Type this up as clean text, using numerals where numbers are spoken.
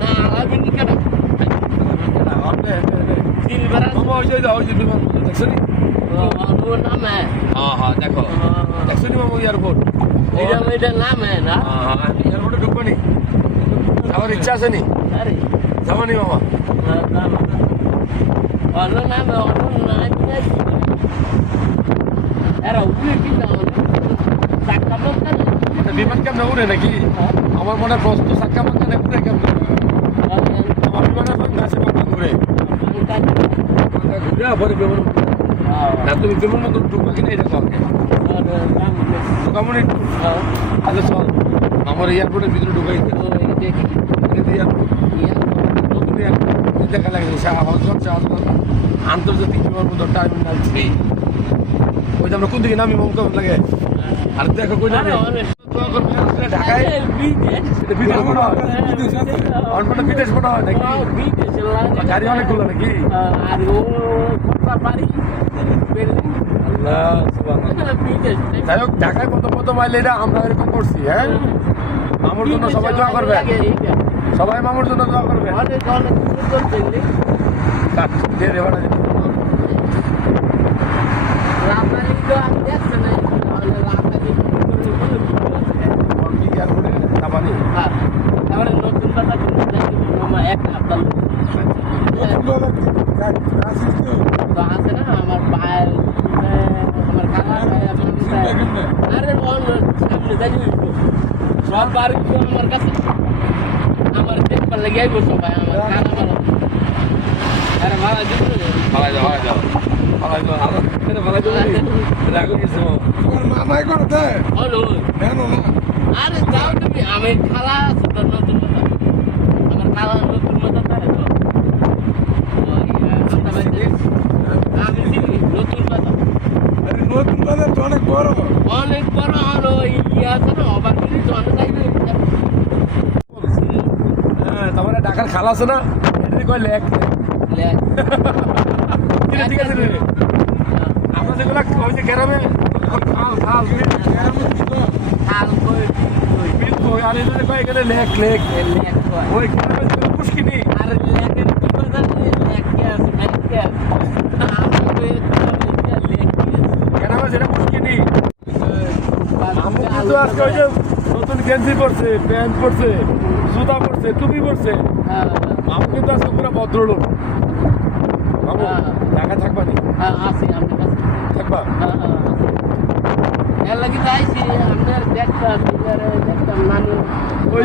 না আলামিন কেডা সিলভার মামা ওই যে বিমান দেখছো নি ওর নাম হ্যাঁ হ্যাঁ দেখো দেখছো নি মামা এয়ারপোর্ট এটা নাম হ্যাঁ না হ্যাঁ এয়ারপোর্টে ঢুকবো নি আমার ইচ্ছা আছে নি আরে যাবো নি মামা নাম অন্য নাম অন্য নাম এরা উঠলে কি দাও চাকা বলতে বিমান কেমন উড়ে নাকি আমার মনে প্রশ্ন চাক্কা পাক্কা না উড়ে কেমন আমার বিমানের সঙ্গে আছে পাক্কা ঘুরে ঘুরে পরে বিমান না তুমি বিমান মতো ঢুকবা কিনা এটা কাউকে ঢুকাবো না একটু আচ্ছা চল আমার এয়ারপোর্টের ভিতরে ঢুকাই দেখা লাগে আন্তর্জাতিক বিমানবন্দর টার্মিনাল 3 ওই যে আমরা কোন দিকে নামি মমতা লাগে আর দেখো কই নামি ঢাকায় বিদেশ মনে হয় নাকি গাড়ি অনেকগুলো নাকি যাই হোক ঢাকায় প্রথম আইলে এটা আমরা এরকম করছি হ্যাঁ মামুর জন্য সবাই দোয়া করবে সবাই মামুর জন্য দোয়া করবে আছে না আমার পায়ের আমার কালা আরে সামনে যাই সব বাড়ি আমার কাছে আমার দেখবার লেগে আইব সবাই আমার কালা ভালো আরে ভালো মামাই করে দেয় আরে যাও তুমি আমি খালা আছে তোর নতুন কথা আমার খালা নতুন কথা তাই তো আমি চিনি নতুন কথা নতুন বাজার তো অনেক বড় আর ওই ইয়ে আছে না অবাক করে তো অনেক হ্যাঁ তারপরে ঢাকার খাল আছে না এটা কয় লেক ঠিক আছে আমরা যেগুলো ওই যে গ্রামে খাল আর এখানে কয় এখানে লেক ওই গ্রামে যেগুলো পুষ্কিনি আর লেকের কি কথা লেক কে আছে গ্রামে যেটা পুষ্কিনি কিন্তু আজকে ওই যে নতুন গেঞ্জি পরছে প্যান্ট পরছে জুতা পরছে টুপি পরছে আমি কিন্তু আজকে পুরো ভদ্রলোক বাবু ঢাকা থাকবা নি আছি আপনার কাছে থাকবা এর লাগি যাইছি আপনার দেখতাম নানি ওই